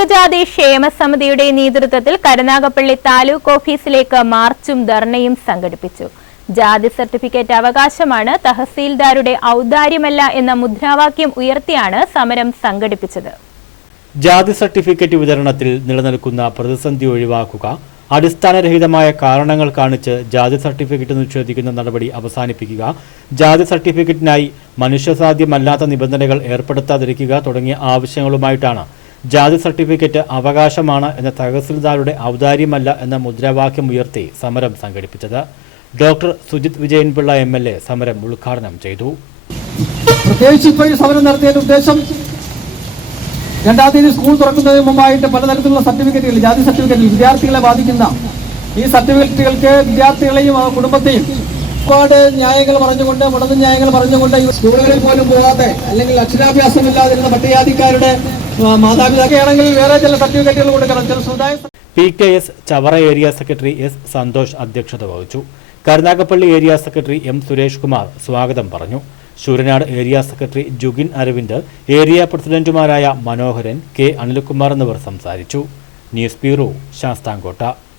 പട്ടികജാതി ക്ഷേമ സമിതിയുടെ നേതൃത്വത്തിൽ കരുനാഗപ്പള്ളി താലൂക്ക് ഓഫീസിലേക്ക് മാർച്ചും ധർണയും സംഘടിപ്പിച്ചു. ജാതി സർട്ടിഫിക്കറ്റ് അവകാശമാണ് തഹസീൽദാരുടെ ഔദാര്യമല്ല എന്ന മുദ്രാവാക്യം ഉയർത്തിയാണ് സമരം സംഘടിപ്പിച്ചത്. ജാതി സർട്ടിഫിക്കറ്റ് വിതരണത്തിൽ നിലനിൽക്കുന്ന പ്രതിസന്ധി ഒഴിവാക്കുക അടിസ്ഥാനരഹിതമായ കാരണങ്ങൾ കാണിച്ച് ജാതി സർട്ടിഫിക്കറ്റ് നിഷേധിക്കുന്ന നടപടി അവസാനിപ്പിക്കുക ജാതി സർട്ടിഫിക്കറ്റിനായി മനുഷ്യസാധ്യമല്ലാത്ത നിബന്ധനകൾ ഏർപ്പെടുത്താതിരിക്കുക തുടങ്ങിയ ആവശ്യങ്ങളുമായിട്ടാണ് ജാതി സർട്ടിഫിക്കറ്റ് അവകാശമാണ് എന്ന തഹസിൽദാരുടെ ഔദാര്യമല്ല എന്ന മുദ്രാവാക്യം ഉയർത്തി സമരം സംഘടിപ്പിച്ചത്. Doctor Sujith Vijayan Pillai M L A സമരം ഉദ്ഘാടനം ചെയ്തു. പ്രത്യേകിച്ച് ഇപ്പോൾ ഈ സമരം നടത്തിയതിന്റെ ഉദ്ദേശം രണ്ടാം തീയതി സ്കൂൾ തുറക്കുന്നതിന് മുമ്പായിട്ട് പലതരത്തിലുള്ള സർട്ടിഫിക്കറ്റുകൾ ജാതി സർട്ടിഫിക്കറ്റുകൾ വിദ്യാർത്ഥികളെ ബാധിക്കുന്ന ഈ സർട്ടിഫിക്കറ്റുകൾക്ക് വിദ്യാർത്ഥികളെയും കുടുംബത്തെയും ഒരുപാട് ന്യായങ്ങൾ പറഞ്ഞുകൊണ്ട് മുടന്ന ന്യായങ്ങൾ പറഞ്ഞുകൊണ്ട് സ്കൂളുകളിൽ പോലും പോകാതെ അല്ലെങ്കിൽ അക്ഷരാഭ്യാസമില്ലാതിരുന്ന പട്ടികജാതിക്കാരുടെ ആ, മാതാപിതാക്കളാണെങ്കിൽ വേറെ ചില സർട്ടിഫിക്കറ്റുകൾ കൊടുക്കണം. ചില P K S Chavara area secretary S Santhosh അധ്യക്ഷത വഹിച്ചു. Karunagappally area secretary M Suresh Kumar സ്വാഗതം പറഞ്ഞു. Sooranad area secretary Jugin Aravind area പ്രസിഡന്റുമാരായ മനോഹരൻ കെ അനിൽകുമാർ എന്നിവർ സംസാരിച്ചു. News bureau Sasthamkotta.